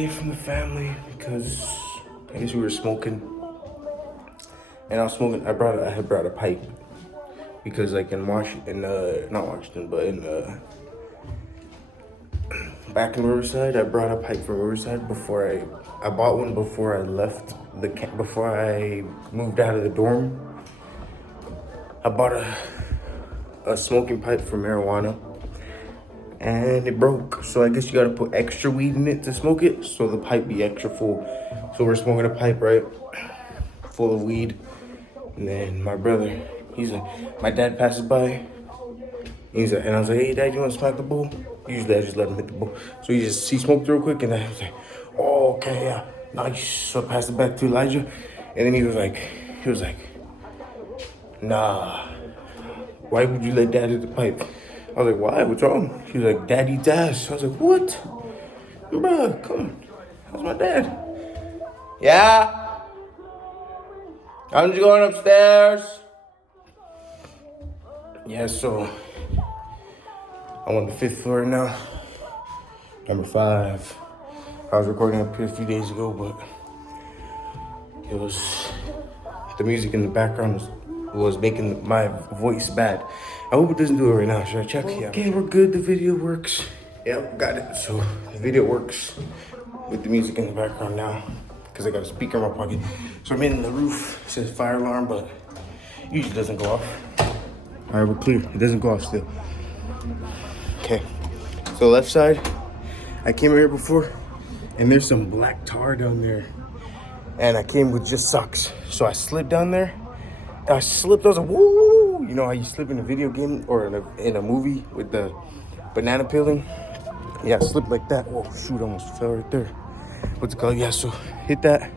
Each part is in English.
away from the family because I guess we were smoking. And I was smoking, I had brought a pipe. Because like in Washington, not Washington, but in back in Riverside, I brought a pipe from Riverside before I bought one before I left before I moved out of the dorm. I bought a smoking pipe for marijuana, and it broke. So I guess you gotta put extra weed in it to smoke it, so the pipe be extra full. So we're smoking a pipe, right, full of weed, and then my brother, he's like, my dad passes by. He's like, and I was like, hey, Dad, you want to smack the bowl? Usually I just let him hit the bowl. So he smoked real quick, and I was like, oh, okay, yeah, nice. So I passed it back to Elijah, and then he was like, nah, why would you let Dad hit the pipe? I was like, why? What's wrong? He was like, Dad eats ass. I was like, what? Bruh, come on. That's my dad. Yeah? I'm just going upstairs. Yeah, so I'm on the 5th floor now. Number 5. I was recording up here a few days ago, but it was, the music in the background was making my voice bad. I hope it doesn't do it right now. Should I check? Yeah. Okay, we're good. The video works. Yep, got it. So the video works with the music in the background now because I got a speaker in my pocket. So I'm in the roof. It says fire alarm, but it usually doesn't go off. All right, we're clear. It doesn't go off still. Okay, so left side, I came here before, and there's some black tar down there, and I came with just socks. So I slipped down there. I slipped. I was like, woo! You know how you slip in a video game or in a movie with the banana peeling? Yeah, I slipped like that. Oh shoot! I almost fell right there. What's it called? Yeah, so hit that.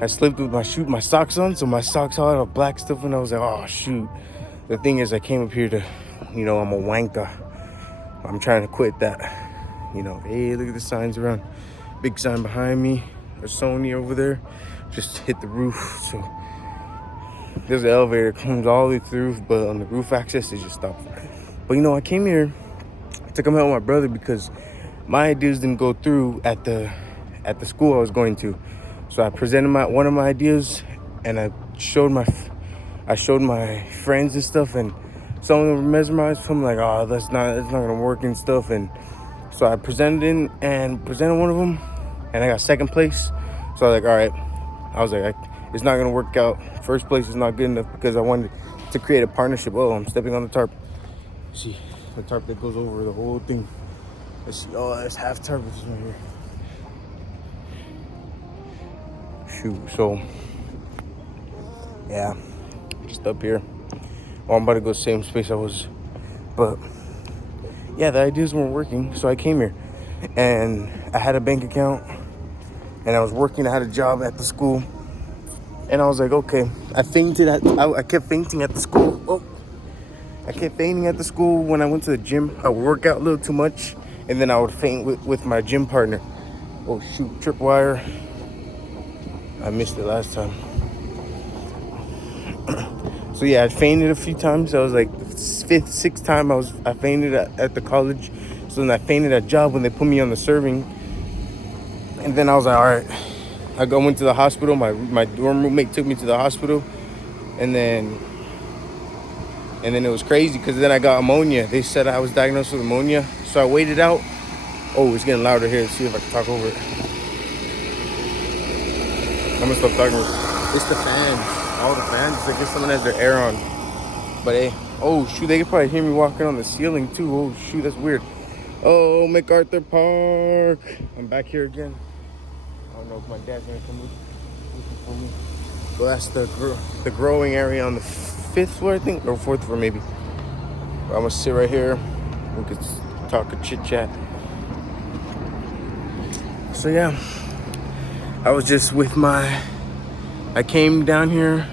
I slipped with my socks on, so my socks all had black stuff, and I was like, oh shoot. The thing is, I came up here to, you know, I'm a wanker. I'm trying to quit that. You know, hey, look at the signs around. Big sign behind me. There's Sony over there. Just hit the roof. So there's an elevator that comes all the way through, but on the roof access, it just stops. But you know, I came here to come help my brother because my ideas didn't go through at the school I was going to. So I presented one of my ideas, and I showed my friends and stuff, and some of them were mesmerized. So I'm like, oh, that's not gonna work and stuff. And so I presented one of them, and I got second place. So I was like, all right. I was like, it's not gonna work out. First place is not good enough because I wanted to create a partnership. Oh, I'm stepping on the tarp. See the tarp that goes over the whole thing. Let's see. Oh, that's half tarp right here. Shoot. So yeah, just up here. Oh, I'm about to go same space I was, but yeah, the ideas weren't working. So I came here, and I had a bank account, and I was working. I had a job at the school, and I was like, okay. I kept fainting at the school. Oh, I kept fainting at the school when I went to the gym. I would work out a little too much, and then I would faint with my gym partner. Oh shoot, tripwire. I missed it last time. So yeah, I fainted a few times. I was like the 5th, 6th time I fainted at the college. So then I fainted at job when they put me on the serving. And then I was like, all right. I went to the hospital. My dorm roommate took me to the hospital. And then it was crazy because then I got pneumonia. They said I was diagnosed with pneumonia. So I waited out. Oh, it's getting louder here. Let's see if I can talk over it. I'm gonna stop talking. It's the fans. All the fans. I guess someone has their air on. But hey, oh shoot, they could probably hear me walking on the ceiling too. Oh shoot, that's weird. Oh, MacArthur Park. I'm back here again. I don't know if my dad's gonna come looking for me. Well, that's the growing area on the 5th floor, I think, or 4th floor maybe. But I'm gonna sit right here. We could talk a chit chat. So yeah, I was just with I came down here.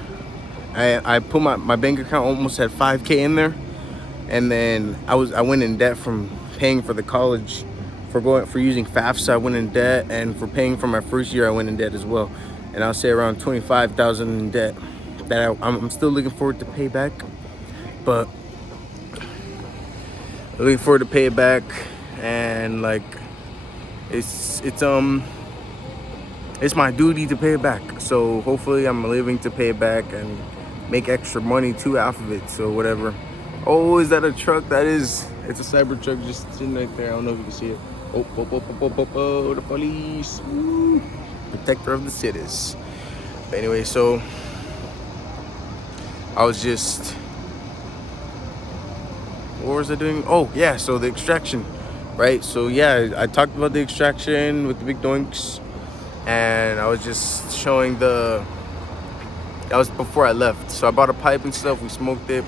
I put my bank account almost had $5,000 in there, and then I went in debt from paying for the college, for using FAFSA. I went in debt, and for paying for my first year I went in debt as well, and I'll say around $25,000 in debt that I'm still looking forward to pay back, but looking forward to pay it back. And like it's my duty to pay it back. So hopefully I'm living to pay it back and make extra money too off of it. So whatever. Oh, is that a truck? It's a cyber truck just sitting right there. I don't know if you can see it. Oh, the police. Woo. Protector of the cities. But anyway, so I was just, what was I doing? Oh yeah, so the extraction, right? So yeah, I talked about the extraction with the big doinks, and I was just showing that was before I left. So I bought a pipe and stuff, we smoked it,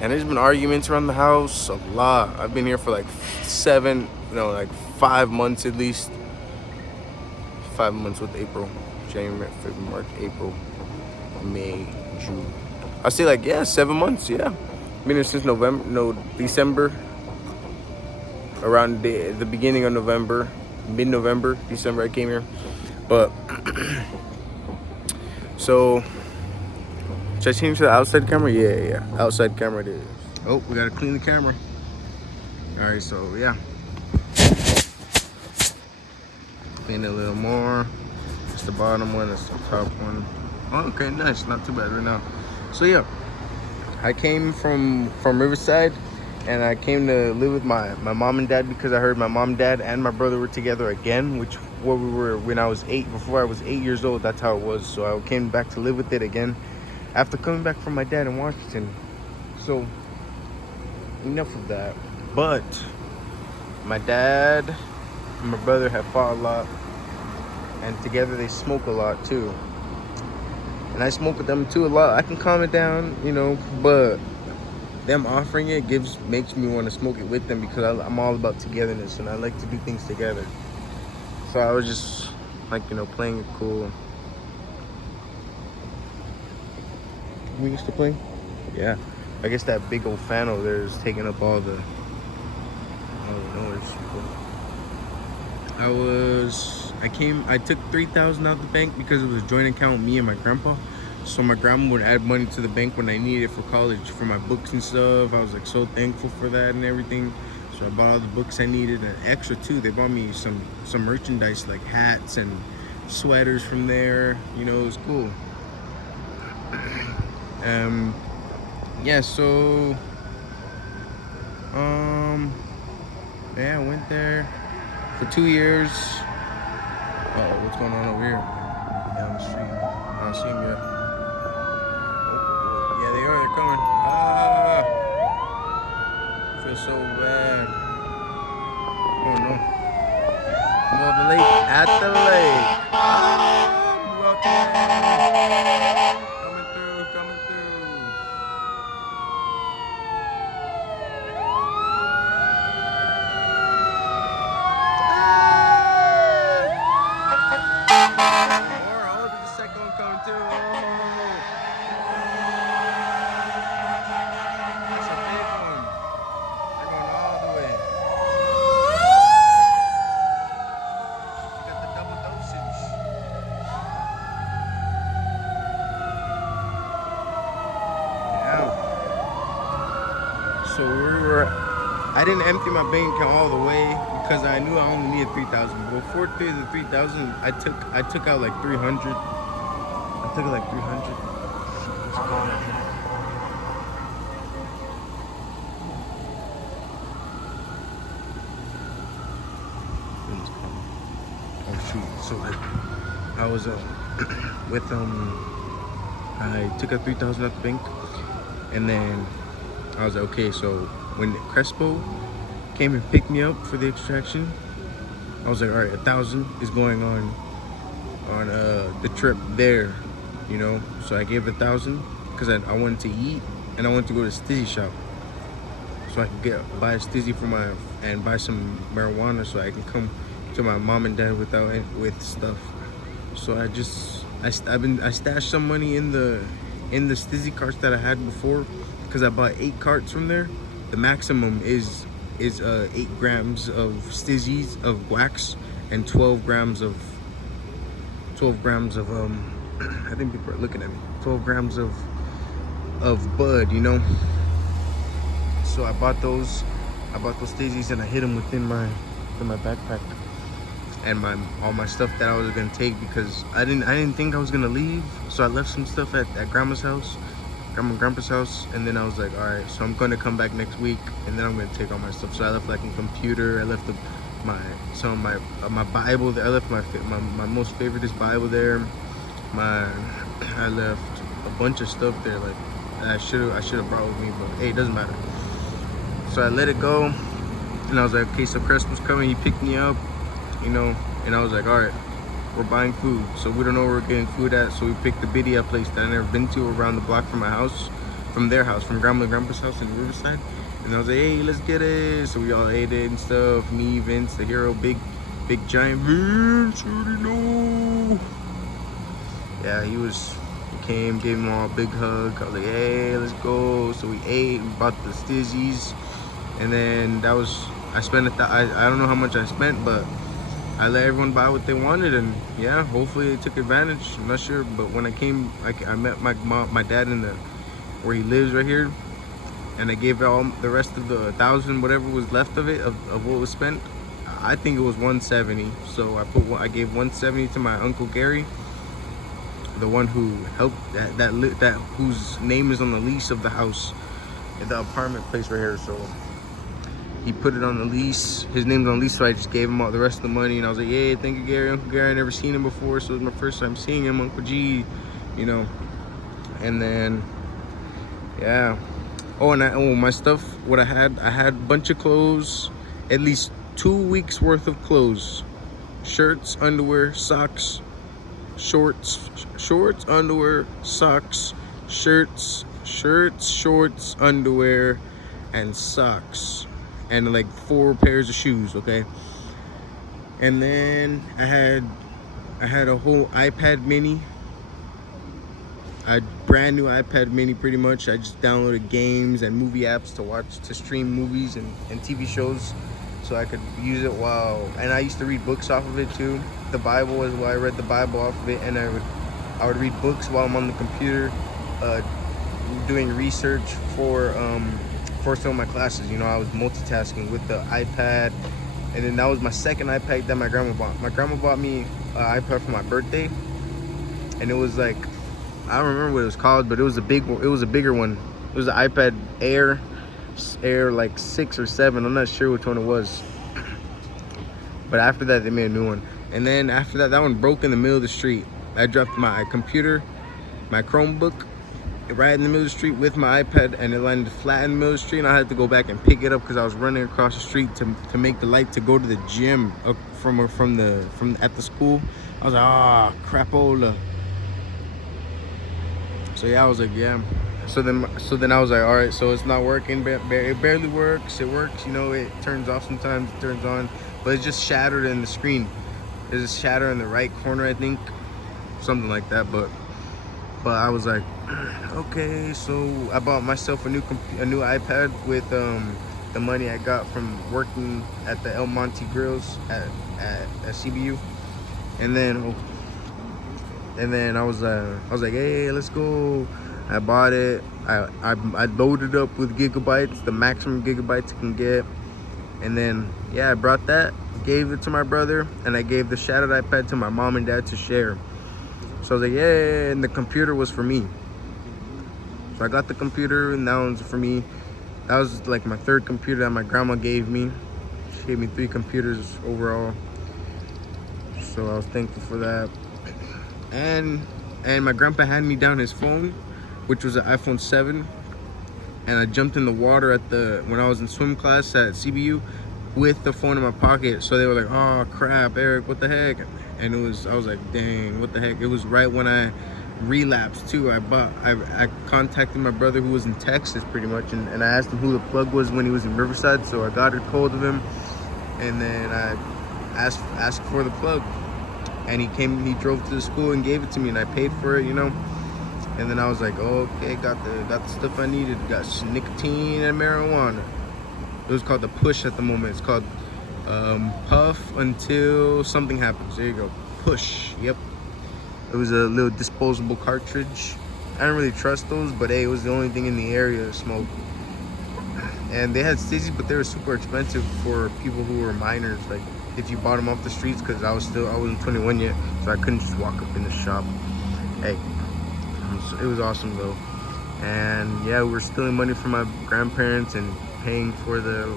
and there's been arguments around the house a lot. I've been here for like 5 months at least. 5 months with April, January, February, March, April, May, June. I say like, yeah, 7 months, yeah. Been here since December, around the beginning of November, mid-November, December I came here. But, so, should I change to the outside camera? Yeah, outside camera it is. Oh, we gotta clean the camera. All right, so yeah. Clean it a little more. That's the bottom one, that's the top one. Oh, okay, nice, not too bad right now. So yeah, I came from Riverside, and I came to live with my mom and dad because I heard my mom, dad, and my brother were together again, where we were when I was 8. Before I was 8 years old, that's how it was. So I came back to live with it again after coming back from my dad in Washington. So enough of that. But my dad and my brother have fought a lot, and together they smoke a lot too. And I smoke with them too a lot. I can calm it down, but them offering it makes me want to smoke it with them because I'm all about togetherness and I like to do things together. So I was just like, playing it cool. We used to play? Yeah. I guess that big old fan over there is taking up all the noise. I took $3,000 out of the bank because it was a joint account, me and my grandpa. So my grandma would add money to the bank when I needed it for college, for my books and stuff. I was like so thankful for that and everything. So I bought all the books I needed, and extra too. They bought me some merchandise like hats and sweaters from there. It was cool. Yeah, so yeah, I went there for 2 years. Oh, what's going on over here? Down the street. I don't see him yet. Oh, yeah, they're coming. I feel so bad. Oh no. I'm on the lake. At the lake. Coming through. There's a second one coming too. That's a big one. They're going all the way. You got the double dosage. Yeah. So I didn't empty my bank account all the way because I knew I only needed 3,000. Before the 3,000, I took out like 300. I took like 300. What's going on here? Oh shoot! So like, I was with I took out 3,000 out the bank, and then I was like, okay. So when Crespo came and picked me up for the extraction, I was like, all right, 1,000 is going on the trip there, So I gave 1,000 because I wanted to eat and I wanted to go to Stizzy shop so I could buy a Stizzy and buy some marijuana so I can come to my mom and dad with stuff. So I stashed some money in the Stizzy carts that I had before because I bought 8 carts from there. The maximum is 8 grams of Stizzies of wax and 12 grams of I think people are looking at me. 12 grams of bud, So I bought those Stizzies and I hid them within my backpack. and all my stuff that I was gonna take, because I didn't think I was gonna leave, so I left some stuff at grandma's house, grandpa's house, and then I was like, all right, so I'm gonna come back next week, and then I'm gonna take all my stuff. So I left like a computer, I left some of my Bible there. I left my most favoriteest Bible there. I left a bunch of stuff there, like I should have brought with me, but hey, it doesn't matter. So I let it go, and I was like, okay, so Crespin's coming. He picked me up, you know, and I was like, all right, we're buying food. So we don't know where we're getting food at, so we picked the Bidia place that I never been to, around the block from my house, from their house, from grandma and grandpa's house in Riverside. And I was like, hey, let's get it. So we all ate it and stuff. Me, Vince, the hero, big giant Vince, already know. Yeah, he came, gave him all a big hug. I was like, hey, let's go. So we ate, we bought the stizzies, and then that was, I spent I don't know how much I spent, but I let everyone buy what they wanted, and yeah, hopefully they took advantage. I'm not sure, but when I came, I met my dad in where he lives right here, and I gave all the rest of the 1,000, whatever was left of it, of what was spent. I think it was 170. So I gave 170 to my Uncle Gary, the one who helped that whose name is on the lease of the house, the apartment place right here. So he put it on the lease. His name's on the lease, so I just gave him all the rest of the money, and I was like, "Yeah, thank you, Gary, Uncle Gary. I never seen him before, so it was my first time seeing him, Uncle G, you know." And then, yeah. Oh, and my stuff. What I had a bunch of clothes, at least 2 weeks worth of clothes, shirts, underwear, socks, shorts, underwear, socks, shorts, underwear, and socks, and like 4 pairs of shoes. Okay. And then I had a whole iPad mini, a brand new iPad mini, pretty much. I just downloaded games and movie apps to stream movies and TV shows, so I could use it and I used to read books off of it too. The Bible as well. I read the Bible off of it, and I would read books while I'm on the computer, doing research for some of my classes. You know, I was multitasking with the iPad, and then that was my second iPad that my grandma bought. My grandma bought me an iPad for my birthday, and it was like, I don't remember what it was called, but it was a bigger one. It was the iPad Air like 6 or 7. I'm not sure which one it was. But after that, they made a new one. And then after that one broke in the middle of the street. I dropped my computer, my Chromebook, right in the middle of the street with my iPad, and it landed flat in the middle of the street, and I had to go back and pick it up because I was running across the street to make the light to go to the gym from at the school. I was like, crapola. So yeah, I was like, yeah. So then I was like, all right, so it's not working. It barely works. It works, you know. It turns off sometimes, it turns on, but it's just shattered in the screen. It's just shattered in the right corner, I think, something like that. But I was like, okay. So I bought myself a new iPad with the money I got from working at the El Monte Grills at CBU, and then I was like, hey, let's go. I bought it. I loaded up with gigabytes, the maximum gigabytes I can get. And then, yeah, I brought that, gave it to my brother, and I gave the shattered iPad to my mom and dad to share. So I was like, yeah, and the computer was for me. So I got the computer, and that one's for me. That was like my 3rd computer that my grandma gave me. She gave me 3 computers overall. So I was thankful for that. And my grandpa handed me down his phone, which was an iPhone 7, and I jumped in the water when I was in swim class at CBU with the phone in my pocket. So they were like, oh crap, Eric, what the heck? And I was like, dang, what the heck? It was right when I relapsed too. I contacted my brother who was in Texas pretty much, and I asked him who the plug was when he was in Riverside. So I got a hold of him, and then I asked for the plug. And he drove to the school and gave it to me, and I paid for it, you know. And then I was like, okay, got the stuff I needed. Got nicotine and marijuana. It was called the Push at the moment. It's called Puff Until Something Happens. There you go. Push. Yep. It was a little disposable cartridge. I didn't really trust those, but hey, it was the only thing in the area to smoke. And they had stizzies, but they were super expensive for people who were minors, like if you bought them off the streets, because I wasn't 21 yet, so I couldn't just walk up in the shop. Hey, it was awesome though. And yeah, we're stealing money from my grandparents and paying for the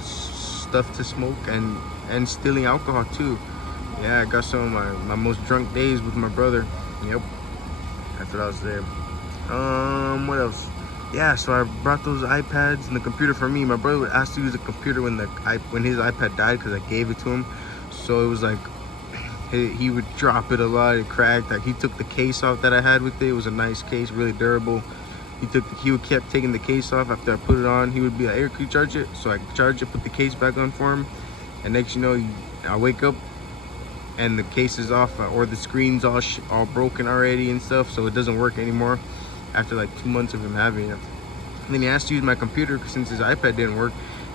stuff to smoke, and stealing alcohol too. Yeah, I got some of my most drunk days with my brother. Yep, that's what I was there. What else? Yeah, so I brought those iPads and the computer for me. My brother would ask to use the computer when his iPad died, because I gave it to him. So it was like he would drop it a lot. It cracked. Like, he took the case off that I had with it. It was a nice case, really durable. He kept taking the case off after I put it on. He would be like, "Hey, can you charge it?" So I charge it, put the case back on for him, and next you know, I wake up and the case is off, or the screen's all broken already and stuff, so it doesn't work anymore after like 2 months of him having it. And then he asked to use my computer since his iPad didn't work.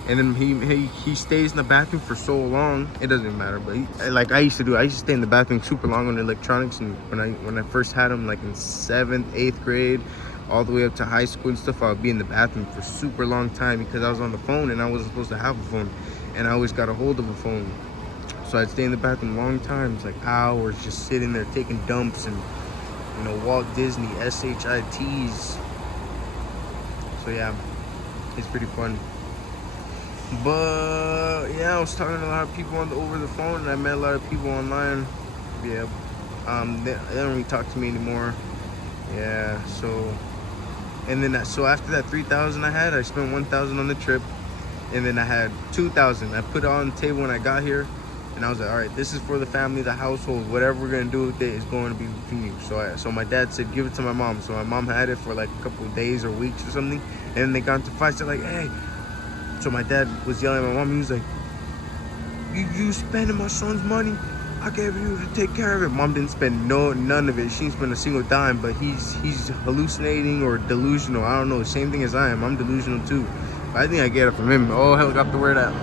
And then he stays in the bathroom for so long, it doesn't even matter. But like I used to stay in the bathroom super long on electronics. And when I first had him, like in 7th, 8th grade, all the way up to high school and stuff, I would be in the bathroom for super long time, because I was on the phone and I wasn't supposed to have a phone, and I always got a hold of a phone. So I'd stay in the bathroom long times, like hours, just sitting there taking dumps and, Walt Disney SHITs. So yeah, it's pretty fun. But yeah, I was talking to a lot of people over the phone, and I met a lot of people online. Yeah, they don't really talk to me anymore. Yeah, so after that 3,000 I spent 1,000 on the trip, and then I had 2,000. I put it on the table when I got here, and I was like, all right, this is for the family, the household. Whatever we're gonna do with it is going to be between you. So my dad said, give it to my mom. So my mom had it for like a couple of days or weeks or something, and then they got into fights. They're like, hey. So my dad was yelling at my mom. He was like, you spending my son's money? I gave you to take care of it. Mom didn't spend none of it. She didn't spend a single dime. But he's hallucinating or delusional. I don't know. Same thing as I am. I'm delusional too. But I think I get it from him. Oh, helicopter, where that?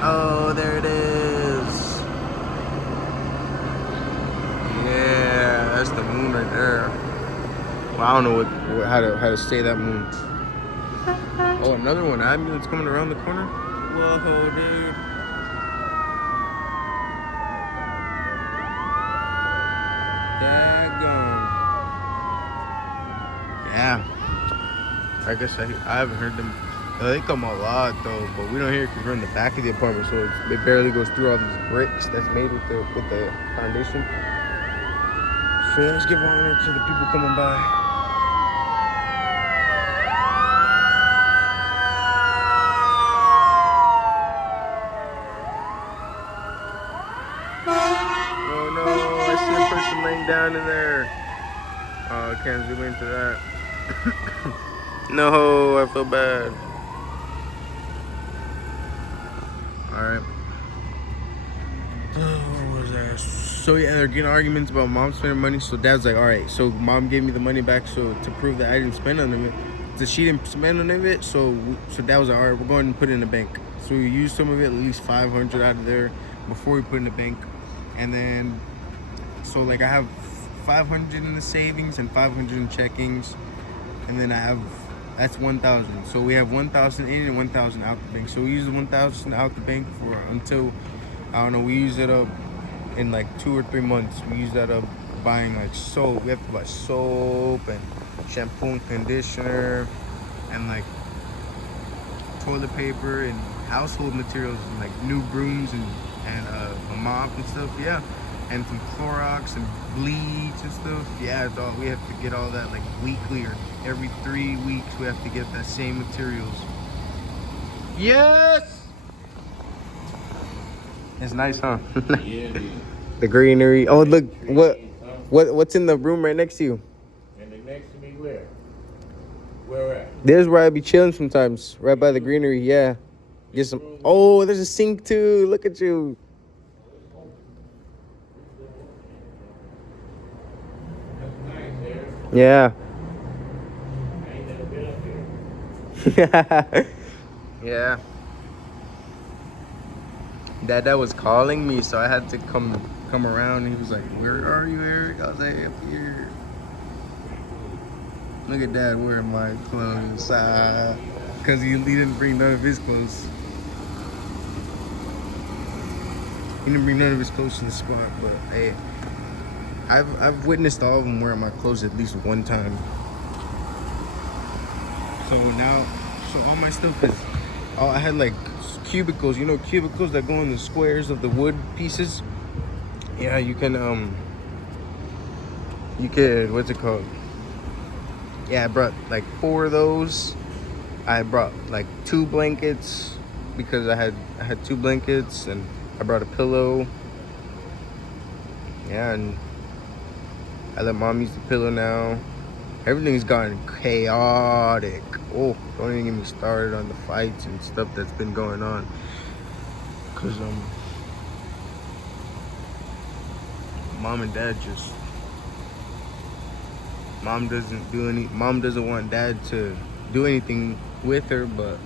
Oh, there it is. Yeah, that's the moon right there. Well, I don't know how to stay that moon. Oh, another one. Ambulance coming around the corner. Whoa, dude. Daggone. Yeah. I guess I haven't heard them. They come a lot though, but we don't hear it because we're in the back of the apartment, so it barely goes through all these bricks that's made with the foundation. So let's give honor to the people coming by. Oh no, I see a person laying down in there. Oh, I can't zoom into that. No, I feel bad. Alright. What was that? So yeah, they're getting arguments about mom spending money. So dad's like, alright, so mom gave me the money back, so to prove that I didn't spend none of it. So she didn't spend none of it, so dad was like, alright, we're going to put it in the bank. So we used some of it, at least 500 out of there before we put it in the bank. And then, so like I have 500 in the savings and 500 in checkings. And then that's 1,000. So we have 1,000 in and 1,000 out the bank. So we use the 1,000 out the bank for until, I don't know, we use it up in like 2 or 3 months. We use that up buying like soap. We have to buy soap and shampoo and conditioner and like toilet paper and household materials and like new brooms and a mop and stuff. Yeah, and some Clorox and bleach and stuff. Yeah, it's all, we have to get all that like weekly or every 3 weeks. We have to get that same materials. Yes, it's nice, huh? Yeah. The greenery. Oh, look, what's in the room right next to you? And the next to me, where? Where at? There's where I be chilling sometimes, right by the greenery. Yeah, get some. Oh, there's a sink too. Look at you. That's nice there. Yeah. I ain't never been up here. Yeah. Dad was calling me, so I had to come around. He was like, "Where are you, Eric?" I was like, "Up here." Look at Dad wearing my clothes, cause he didn't bring none of his clothes. He didn't bring none of his clothes to the spot, but hey, I've witnessed all of them wearing my clothes at least one time. So all my stuff is, oh, I had like cubicles, you know, cubicles that go in the squares of the wood pieces. Yeah, you can what's it called? Yeah, I brought like 4 of those. I brought like 2 blankets because I had 2 blankets, and I brought a pillow. Yeah, and I let mom use the pillow now. Everything's gotten chaotic. Oh, don't even get me started on the fights and stuff that's been going on. Cause mom and dad just, mom doesn't want dad to do anything with her, but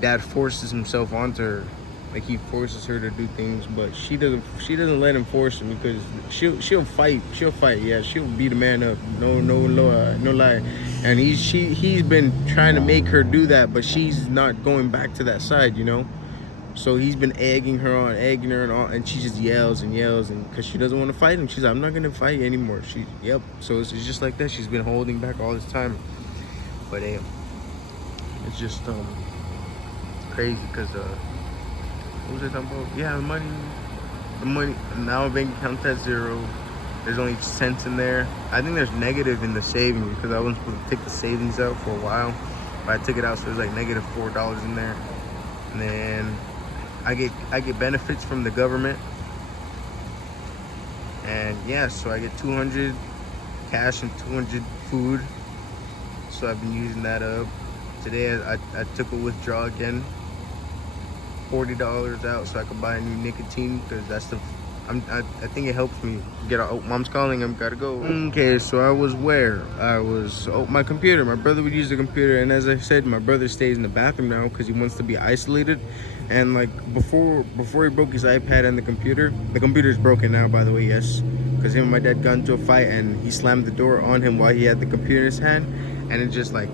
dad forces himself onto her. Like, he forces her to do things, but she doesn't let him force him, because she'll fight. Yeah, she'll beat a man up. No lie. And he's been trying to make her do that, but she's not going back to that side, you know. So he's been egging her on, and she just yells, and because she doesn't want to fight him. She's like, I'm not gonna fight anymore. So it's just like that. She's been holding back all this time, but it's just crazy, because what was I talking about? Yeah, the money. Now my bank account's at 0. There's only cents in there. I think there's negative in the savings, because I wasn't supposed to take the savings out for a while, but I took it out, so there's like negative $4 in there. And then I get benefits from the government, and yeah, so I get 200 cash and 200 food. So I've been using that up. Today I took a withdrawal again, $40 out, so I could buy a new nicotine, because that's I think it helps me get out. Oh, mom's calling, I've gotta go. Okay, so I was my computer. My brother would use the computer, and as I said, my brother stays in the bathroom now because he wants to be isolated. And like before he broke his iPad and the computer's broken now, by the way, yes, because him and my dad got into a fight, and he slammed the door on him while he had the computer in his hand, and it just like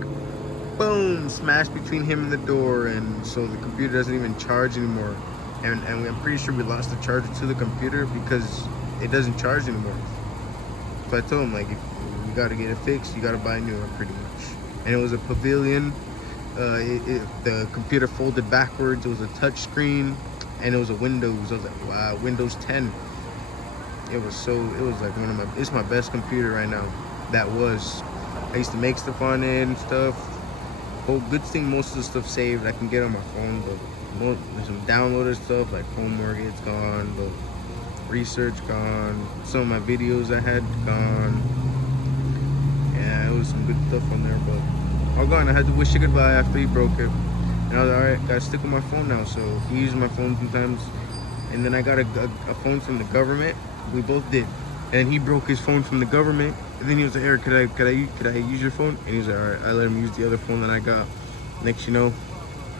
boom, smashed between him and the door, and so the computer doesn't even charge anymore. And I'm pretty sure we lost the charger to the computer because it doesn't charge anymore. So I told him, like, if you gotta get it fixed, you gotta buy a new one, pretty much. And it was a Pavilion. The computer folded backwards. It was a touch screen, and it was a Windows. I was like, wow, Windows 10. It was like it's my best computer right now. I used to make stuff on it and stuff. Oh, good thing most of the stuff saved I can get on my phone, but there's some downloaded stuff like homework, it's gone, the research gone, some of my videos I had gone. Yeah, it was some good stuff on there, but all gone. I had to wish it goodbye after he broke it, and I was like, alright, gotta stick with my phone now. So he used my phone sometimes, and then I got a phone from the government. We both did, and he broke his phone from the government, and then he was like, Eric, could I use your phone? And he was like, alright. I let him use the other phone that I got. Next you know,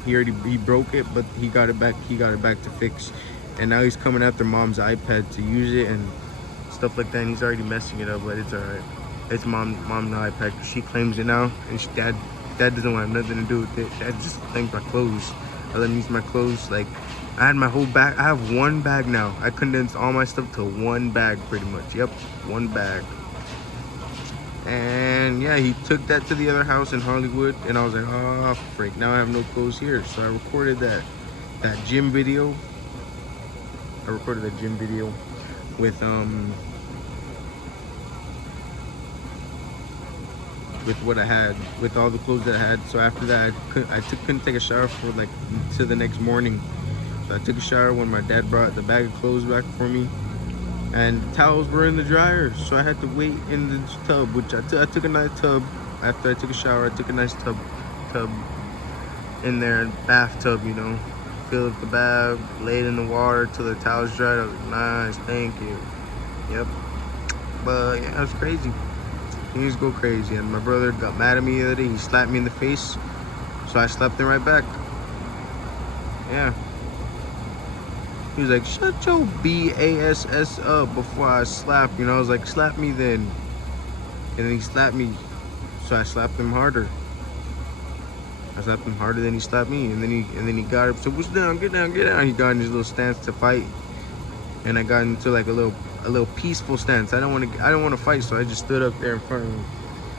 he broke it, but he got it back to fix, and now he's coming after mom's iPad to use it and stuff like that, and he's already messing it up, but it's alright. It's mom's iPad, because she claims it now, and dad doesn't want nothing to do with it. Dad just claims my clothes. I let him use my clothes. Like, I had my whole bag. I have one bag now. I condensed all my stuff to one bag, pretty much. Yep, one bag. And yeah, he took that to the other house in Hollywood, and I was like, oh freak, now I have no clothes here. So I recorded that gym video. With what I had, with all the clothes that I had. So after that, I couldn't take a shower for like to the next morning. So I took a shower when my dad brought the bag of clothes back for me, and the towels were in the dryer, so I had to wait in the tub, which I took a nice tub. After I took a shower, I took a nice tub in there, bathtub, you know, filled up the bath, laid in the water till the towels dried. I was like, nice, thank you. Yep. But yeah, it was crazy. Things go crazy, and my brother got mad at me the other day. He slapped me in the face, so I slapped him right back. Yeah. He was like, shut your BASS up before I slap you. And I was like, slap me then. And then he slapped me, so I slapped him harder. I slapped him harder than he slapped me, and then he got up. So what's down? Get down. He got in his little stance to fight. and I got into like a little peaceful stance. I don't want to fight, so I just stood up there in front of him,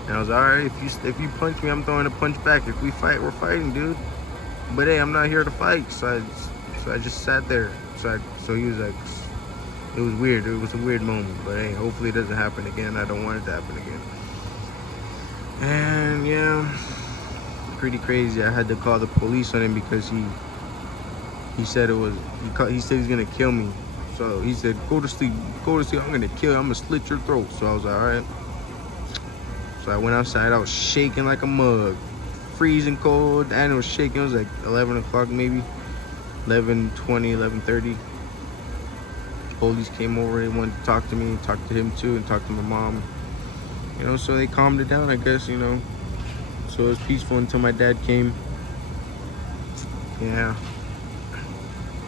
and I was all right. If you punch me, I'm throwing a punch back. If we fight, we're fighting, dude. But hey, I'm not here to fight. So I just sat there. So he was like, it was weird. It was a weird moment. But hey, hopefully it doesn't happen again. I don't want it to happen again. And yeah, pretty crazy. I had to call the police on him because he said he said he's gonna kill me. So he said, go to sleep, I'm gonna kill you, I'm gonna slit your throat. So I was like, all right. So I went outside, I was shaking like a mug, freezing cold, and it was shaking. It was like 11 o'clock maybe, 11:20, 11:30. Police came over, they wanted to talk to me, talk to him too, and talk to my mom. You know, so they calmed it down, I guess, you know. So it was peaceful until my dad came. Yeah.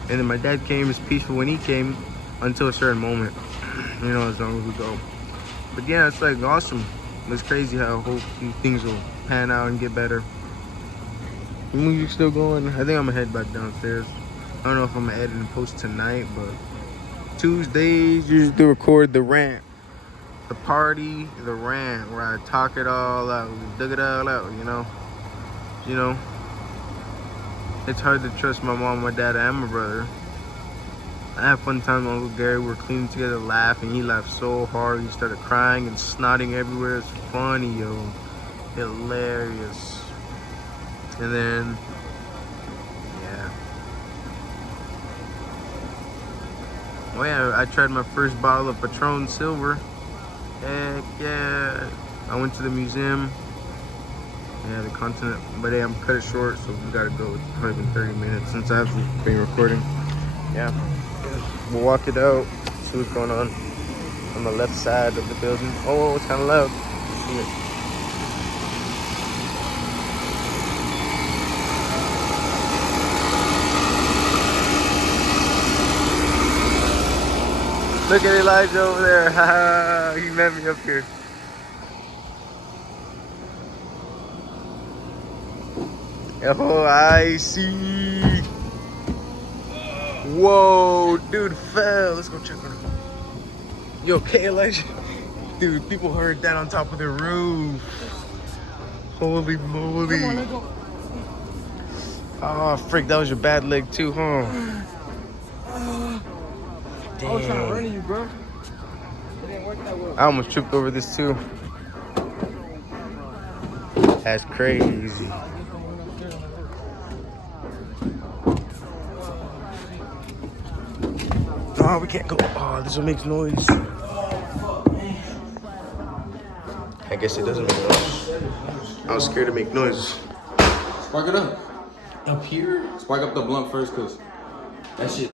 And then my dad came, it's peaceful when he came until a certain moment, you know, as long as we go. But yeah, it's like awesome. It's crazy how things will pan out and get better. The music's still going. I think I'm gonna head back downstairs. I don't know if I'm gonna edit and post tonight, but Tuesdays usually to record the rant. The party, the rant, where I talk it all out, dig it all out, you know? You know? It's hard to trust my mom, my dad, and my brother. I had fun times with Uncle Gary. We were cleaning together, laughing. He laughed so hard. He started crying and snotting everywhere. It's funny, yo. Hilarious. And then, yeah. Oh yeah, I tried my first bottle of Patron Silver. Heck yeah. I went to the museum. Yeah, the continent. But hey, I'm cut it short, so we gotta go. It's probably been 30 minutes since I've been recording. Yeah. We'll walk it out, see what's going on the left side of the building. Oh, it's kind of loud. Look at Elijah over there. Haha, he met me up here. Oh, I see. Whoa, dude fell. Let's go check on him. You okay, Elijah? Dude, people heard that on top of the roof. Holy moly. Come on, let's go. Oh, frick, that was your bad leg too, huh? Dang. I was trying to run at you, bro. It didn't work that well. I almost tripped over this too. That's crazy. Oh, we can't go. Oh, this one makes noise. I guess it doesn't make noise. I was scared to make noise. Spark it up. Up here? Spark up the blunt first, cause that shit.